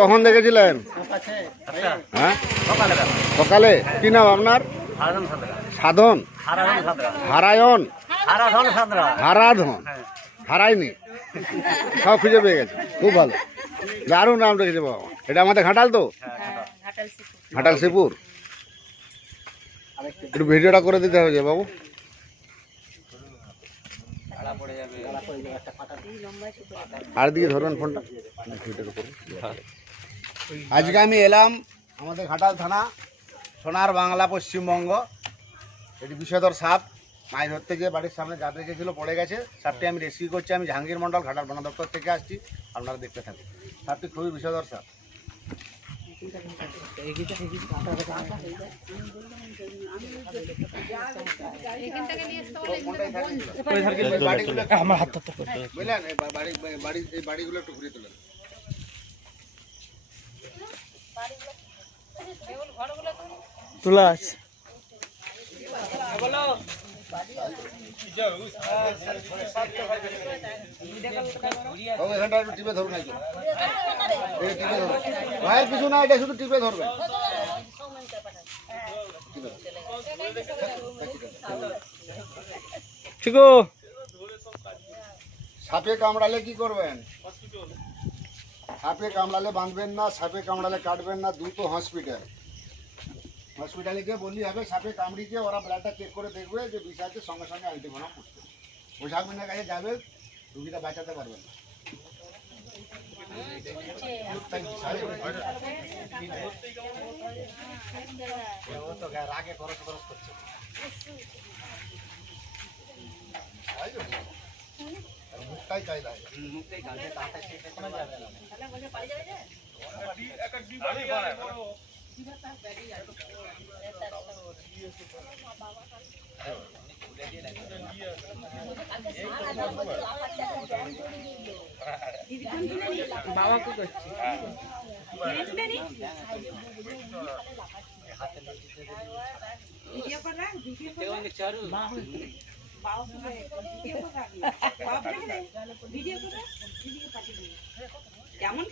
কখন দেখেছিলেন? হ্যাঁ? সকালে? কি নাম আপনার? সাধন। হারায়ন। হারাধন। হারায়নি। সব খুঁজে পেয়ে গেছে। খুব ভালো। দারুণ নাম রেখেছে বাবা। এটা আমাদের ঘাটাল তো? ঘাটাল শিবপুর একটু ভিডিওটা করে দিতে হবে বাবু। আর দিকে ধরবেন ফোনটা। আজকে আমি এলাম আমাদের ঘাটাল থানা, সোনার বাংলা, পশ্চিমবঙ্গ। এটি বিষধর সাপ। মাছ ধরতে গিয়ে বাড়ির সামনে যা রেখেছিল পড়ে গেছে। সাপটি আমি রেস্কিউ করছি। আমি জাহাঙ্গীর মন্ডল ঘাটাল বন দপ্তর থেকে আসছি। আপনারা দেখতে থাকুন। সাপটি খুবই বিষধর সাপ। আমার হাতটা তো বুঝলেন বাড়ি বাড়ি এই বাড়িগুলো একটু ঘুরিয়ে তোলেন তোলা আছে। বাবু একটু টিপে ধরুন টিপে ধরুন ভাইয়ের কিছু না এটা শুধু টিপে ধরুন। ঠিকো সাপে কামড়ালে কি করবেন সাপে কামড়ালে বাঁধবেন না, সাপে কামড়ালে কাটবেন না, দ্রুত হসপিটাল হসপিটালে গিয়ে বললি হবে সাপে কামড়িয়ে ওরা ব্লাডটা চেক করে দেখবে যে বিষ আছে সঙ্গে সঙ্গে অ্যান্টিভেনম করতে ওঝামিনের কাছে যাবে রুগীটা বাঁচাতে পারবেন না। রাগে খরচ খরচ করছে। মুখটাই চাই দেয় কেমন ঘুরছে রে যে ব্যাটাল হা করছে দেখছি কেমন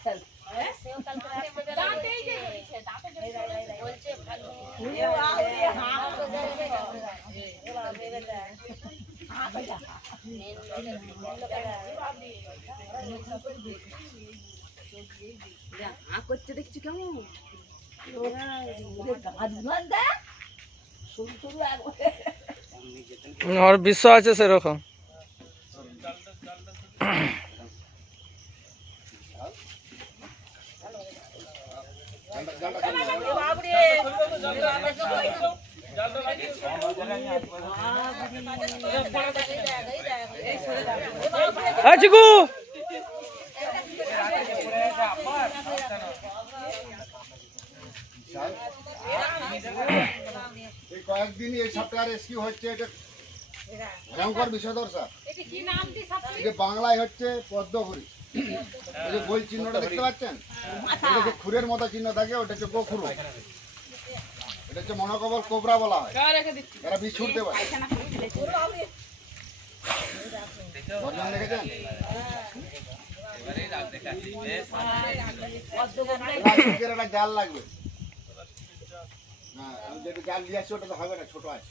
গাছ। বান্ধা সরু সরু একবারে আমার বিশ্ব আছে সেরকম। হ্যাঁ চিকু এই কয়েকদিনই এই সপ্তাহে রেস্কিউ হচ্ছে এটা ভয়ঙ্কর বিষধর সাপ এটা বাংলায় হচ্ছে পদ্মঘুরি এই যে গোল চিহ্নটা দেখতে পাচ্ছেন? এটা যে খুরের মতো চিহ্ন থাকে ওটা হচ্ছে গোখুরু। এটা হচ্ছে মনোকবল কোবরা বলা হয়। এরা বিষ ছুটতে পারে। গর্জন দেখেছেন? একটা জাল লাগবে। হ্যাঁ আমি যেটা জাল নিয়ে আসছি ওটা তো হবে না ছোট আছে।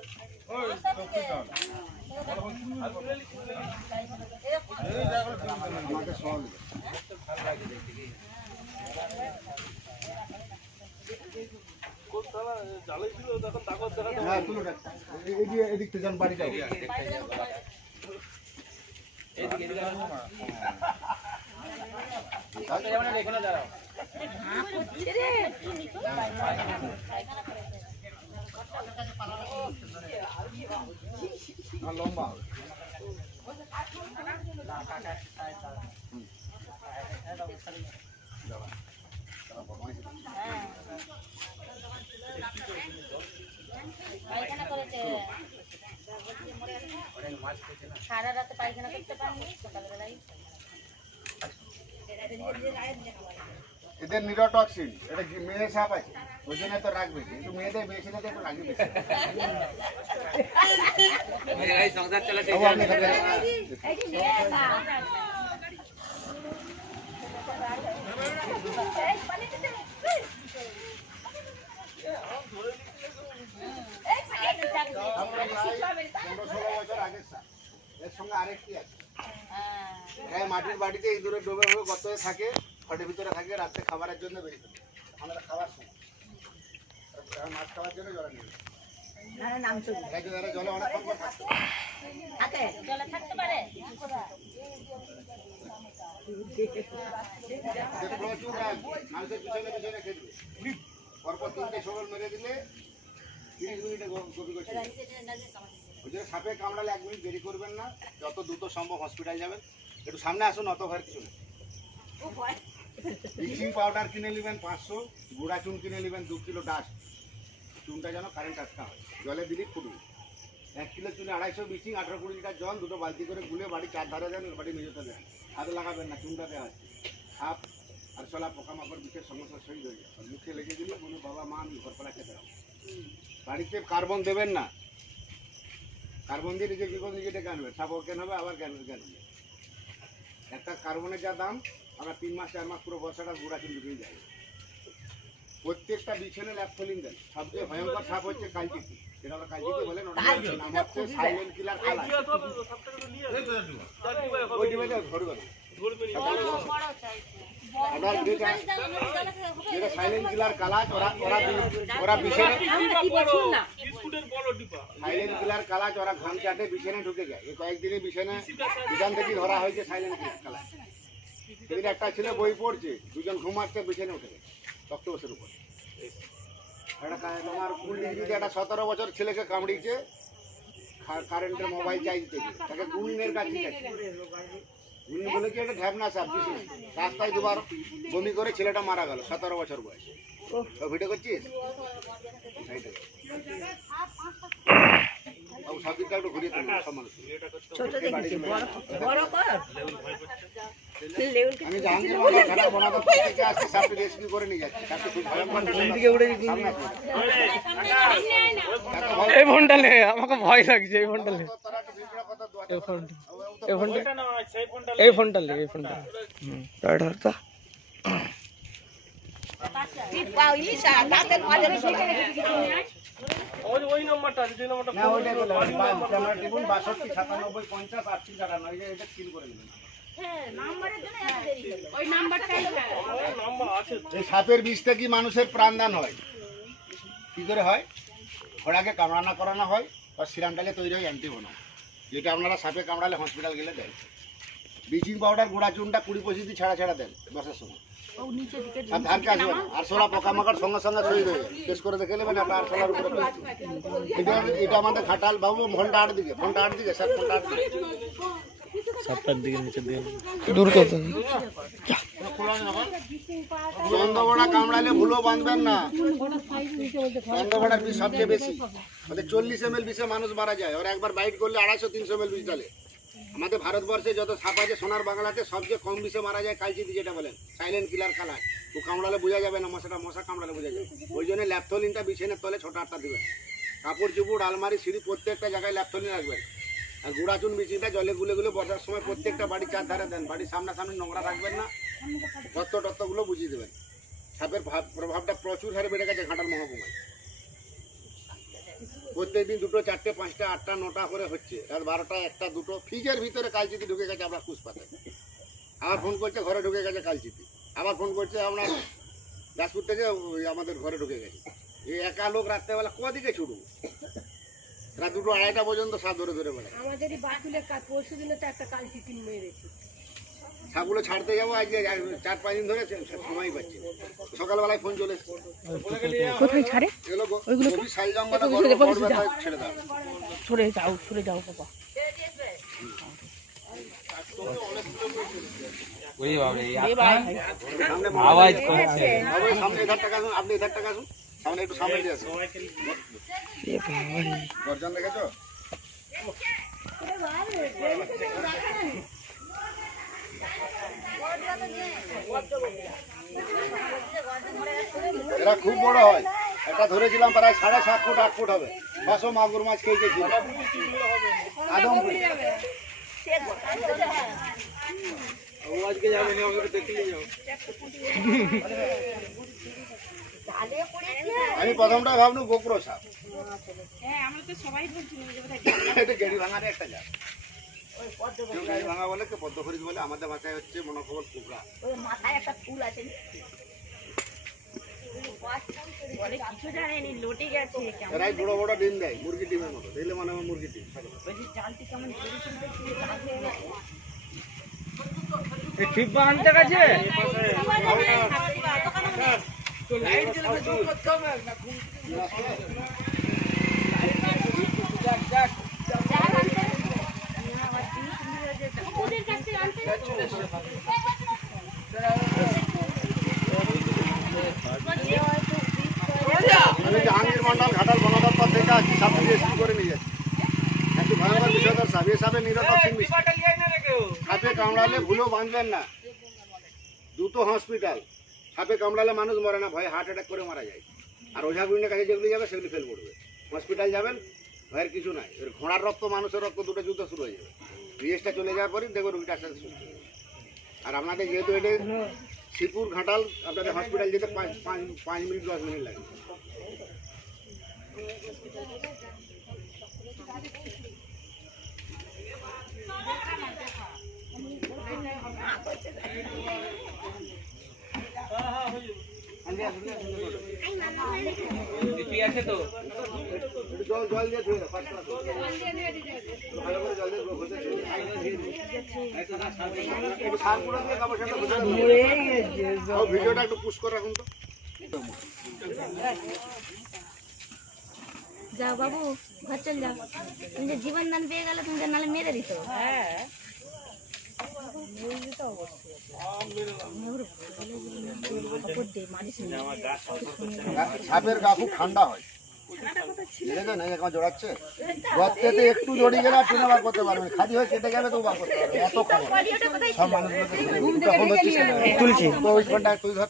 এদিক থেকে যান বাড়িটা না, লম্বা হবে। পায়খানা করেছে সারা রাতে পায়খানা করতে পারেনি সকালবেলায় এদের নিরোটক্সিন এটা মেয়ে সাপ আছে? রাখবে কিন্তু মেয়েদের বেশি না একটু। এই সংসার চলে বাবু, আপনি থাকেন। এই যে নিয়ে আসা। এই পালিয়ে যেতে। এই পালিয়ে যেতে থাকবে। আমরা প্রায় পনেরো ষোলো বছর আগের এর সঙ্গে আরেকটি আছে হ্যাঁ। মাটির বাড়িতে ইঁদুরে ডোবে ডোবে গর্ত হয়ে থাকে ঘরের ভিতরে থাকে রাত্রে খাবারের জন্য বেরিয়ে আমরা খাবার সময় পরপর তিনটে সবল মেরে দিলে তিরিশ মিনিটে করছে ওই জন্য সাপে কামড়ালে এক মিনিট দেরি করবেন না যত দ্রুত সম্ভব হসপিটাল যাবেন। একটু সামনে আসুন অত ভয়ের কিছু নেই। ব্লিচিং পাউডার কিনে নেবেন পাঁচশো গুঁড়া চুন কিনে নেবেন দু কিলো ডাস্ট চুনটা যেন কারেন্ট আটকা হয়। জলে দিলেই ফুটবে এক কিলো চুনে আড়াইশো ব্লিচিং আঠারো কুড়ি লিটার জল দুটো বালতি করে গুলে বাড়ি চার ধারে দেন বাড়ি মেঝেতে দেন। হাতে লাগাবেন না, চুনটা দেওয়া আছে। সাপ আর চলা পোকামাকড় বিশেষ সমস্যা শহীদ হয়ে যায় মুখে লেগে দিলে বলে বাবা, মা, আমি ঘর পালা খেতে বাড়িতে কার্বন দেবেন না। কার্বন দিয়ে নিজে বিপদ নিজে ডেকে আনবে? সাপ জ্ঞান হবে আবার জ্ঞান জ্ঞান একটা কার্বনের যা দাম, আমরা তিন মাস, চার মাস পুরো বর্ষাটা গুড়া কিন্তু যায়। প্রত্যেকটা বিছানে ল্যাপথলিন দেন। সবচেয়ে ভয়ঙ্কর সাপ হচ্ছে কালচিতি যেটা আমরা কালচিতি বলেন নাম হচ্ছে সাইলেন্ট কিলার কালা ওই ডিমে ধরবে না। বড় চাইছে। আপনার যেটা যেটা সাইলেন্ট কিলার কালাজ ওরা ওরা ওরা বিছানে সাইলেন্ট কিলার কালাজ ওরা ঘাম চাটে বিছানে ঢুকে যায়। এই কয়েকদিনে বিছানে বিছান থেকে ধরা হয়েছে সাইলেন্ট কিলার কালাজ সেদিন একটা ছেলে বই পড়ছে দুজন ঘুমাচ্ছে বিছানে উঠে গেছে তক্তবসের উপর। একটা তোমার কুল ডিগ্রিতে একটা সতেরো বছর ছেলেকে কামড়িয়েছে কারেন্টের মোবাইল থেকে তাকে গুণিনের কাছে গুণিন বলে কি একটা ঢ্যাবনা সাপ রাস্তায় দুবার বমি করে ছেলেটা মারা গেল সতেরো বছর বয়স। ভিডিও করছিস। এই ফোনটা নে আমাকে ভয় লাগছে এই ফোনটা নে তোরা একটু ভিডিও কথা দোয়া এই ফোনটা এই ফোনটা এই ফোনটা লে এই ফোনটা হুম রাইট হারতা না, ওইটাই বললাম। বা- ক্যামেরা টিপুন, 62, 97, 50, 38, 58, এই এটা করে নেবেন। এই সাপের বিষটা কি মানুষের প্রাণদান হয়? কি করে হয়? ঘোড়াকে কামড়ানো করানো হয় আর সিরামটালে তৈরি হয় অ্যান্টিভোনাম যেটা আপনারা সাপে কামড়ালে হসপিটাল গেলে দেন। ব্লিচিং পাউডার গুঁড়া চুনটা কুড়ি পঁচিশ দিন ছাড়া ছাড়া দেন বসার সময়। না। আরশোলা পোকামাকড় সঙ্গে সঙ্গে হয়ে যায় টেস্ট করে দেখে নেবেন একটা উপরে এটা এটা আমাদের ঘাটাল বাবু ফোনটা আট দিকে ফোনটা আট দিকে স্যার ফোনটা আট দিকে। সাতটার দিকে নিচের দিকে। দূর কত চন্দ্রবড়া কামড়ালে ভুলো বাঁধবেন না। চন্দ্রবড়ার বিষ সবচেয়ে বেশি। ওদের চল্লিশ এম এল বিষে মানুষ মারা যায়। ওরা একবার বাইট করলে আড়াইশো তিনশো এম এল বিষ ডালে আমাদের ভারতবর্ষে যত সাপ আছে, সোনার বাংলাতে সবচেয়ে কম বিষে মারা যায় কালচিতি যেটা বলেন সাইলেন্ট কিলার কালার ও কামড়ালে বোঝা যাবে না, মশাটা, মশা কামড়ালে বোঝা যাবে। ওই জন্য ল্যাপথলিনটা বিছানের তলে ছোট আটটা দেবেন কাপড়, চুপড়, আলমারি, সিঁড়ি প্রত্যেকটা জায়গায় ল্যাপথলিন রাখবেন। আর গুঁড়া চুন বিচিটা জলে গুলে গুলে বর্ষার সময় প্রত্যেকটা বাড়ির চার ধারে দেন। বাড়ির সামনাসামনি নোংরা রাখবেন না। তত্ত্ব টত্ত্বগুলো বুঝিয়ে দেবেন। সাপের ভাব প্রভাবটা প্রচুর হারে বেড়ে গেছে ঘাটাল মহকুমায়। প্রত্যেকদিন দুটো, চারটে, পাঁচটা, আটটা, নটা করে হচ্ছে। রাত বারোটা, একটা, দুটো, ফ্রিজের ভিতরে কালচিতি ঢুকে গেছে আমরা খুশ পাতে আবার ফোন করছে, ঘরে ঢুকে গেছে কালচিতি। আবার ফোন করছে আপনার দাসপুর থেকে আমাদের ঘরে ঢুকে গেছে। এই একা লোক রাত্রেবেলা কদিকে ছুটবো? রাত দুটো আড়াইটা পর্যন্ত সাত ধরে ধরে বেড়ায় বাকুলের কাজ পরশু দিনে তো একটা কালচিতি মেরেছি। সাপগুলো ছাড়তে যাব আজকে চার পাঁচ দিন ধরে সময় পাচ্ছি। সকালবেলায় ফোন চলে কোথায় ছাড়ে? এগুলো জঙ্গলে ছেড়ে দাও। সরে যাও সরে যাও বাবা। সামনে আওয়াজ করছে। সামনে এধার টাকা আসুন আপনি এধার টাকা আসুন। সামনে একটু সামনে দিয়ে আসুন। গর্জন দেখেছ? এরা খুব বড় হয়। এটা ধরেছিলাম প্রায় সাড়ে সাত ফুট আট ফুট হবে। ছশো মাগুর মাছ খেয়ে গেছিল। আদম আমি প্রথমটা ভাবলু গোপ্র সাপ। হ্যাঁ আমরা তো সবাই বলছিলাম যে এটা গেড়ি ভাঙার একটা কেউ ভাঙা বলে কেউ পদ্মখরিদ বলে? আমাদের ভাষায় হচ্ছে মনোকবল ওই মাথায় একটা ফুল আছে এরাই বড় বড় ডিম দেয় মুরগি ডিমের মতো। মনে মুরগি ডিম। ঠিক আমি জাহাঙ্গীর মন্ডল ঘাটাল বন দপ্তর থেকে রেস্কিউ করে নিয়ে যাচ্ছি। একটু ভয়ঙ্কর বিষয়ধর সাপ এ সাপে নিরতক সিং সাপে কামড়ালে ভুলেও বাঁধবেন না। দুটো হসপিটাল সাপে কামড়ালে মানুষ মরে না ভয়ে হার্ট অ্যাটাক করে মারা যায়। আর কাছে যেগুলি যাবে সেগুলি ফেল পড়বে হসপিটাল যাবেন ভয়ের কিছু নাই। ঘোড়ার রক্ত মানুষের রক্ত দুটো যুদ্ধ শুরু হয়ে যাবে। রিয়েসটা চলে যাওয়ার পরই দেখবে রুগীটা আস্তে আস্তে। আর আপনাদের যেহেতু এটা শিবপুর ঘাটাল আপনাদের হসপিটাল যেতে পাঁচ পাঁচ পাঁচ মিনিট দশ মিনিট লাগে। আছে তো? জল জল দিয়ে ধুয়ে ভালো করে জল দিয়ে ভিডিওটা একটু পুশ করে রাখুন তো যাও বাবু ঘর চল যাও। তুমি যে জীবন দান পেয়ে গেলে তুমি নালে মেরে দিত। হ্যাঁ। সাপের গা খুব ঠান্ডা হয়। দেখেছেন এই এখন জোড়াচ্ছে। গর্তেতে একটু জড়িয়ে গেলে আর টেনে বার করতে পারবে না। খালি হয়ে কেটে গেলে তো বার করতে পারবে এত খবর সব মানুষগুলোকে। তুলছি। তো ওই ফোনটা তুই ধর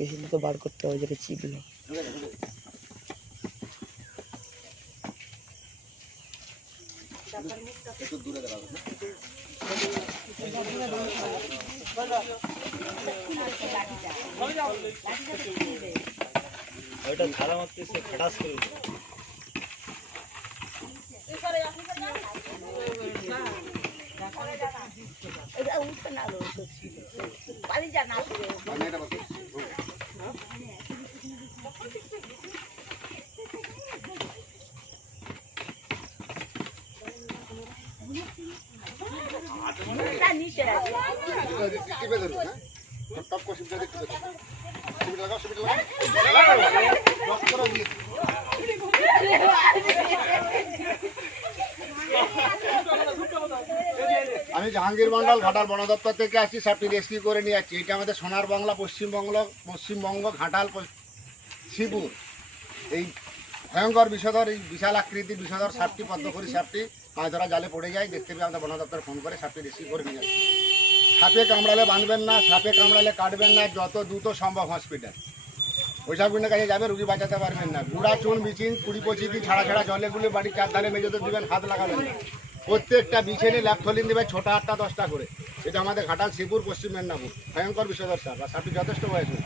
বেশি তো বার করতে হবে যেটা চিপলো ওইটা ধারা মারতে সে খাটাস করে এটা উঠতে না পানি যা না উঠবে আমি এটা বলছি। ওটা নিচে আছে এটা আমি জাহাঙ্গীর মন্ডল ঘাটাল বন দপ্তর থেকে আসছি সাপটি রেস্কিউ করে নিয়ে যাচ্ছি। এটা আমাদের সোনার বাংলা, পশ্চিমবঙ্গ পশ্চিমবঙ্গ, ঘাটাল শিবপুর এই ভয়ঙ্কর বিষধর, এই বিশাল আকৃতির বিষধর সাপটি পদ্ম করি সাপটি মাছ ধরা জালে পড়ে যায়। দেখতে পেয়ে আমাদের বন দপ্তর ফোন করে সাপটি রেস্কিউ করে নিয়ে যাচ্ছি। সাপে কামড়ালে বাঁধবেন না, সাপে কামড়ালে কাটবেন না, যত দ্রুত সম্ভব হসপিটাল। ওইসব গুণের কাছে যাবে, রুগী বাঁচাতে পারবেন না। গুড়া, চুন, বিচিন, কুড়ি, পঁচিশ দিন ছাড়া ছাড়া জলে গুলে বাড়ির চারধারে মেঝেতে দিবেন, হাত লাগাবেন না। প্রত্যেকটা বিছেনে ল্যাপথলিন দেবে ছোটা, আটটা, দশটা করে। এটা আমাদের ঘাটাল শিবপুর পশ্চিম মেদিনীপুর। ভয়ঙ্কর বিষয়দর সাপ আর সাপটি যথেষ্ট বয়স করো।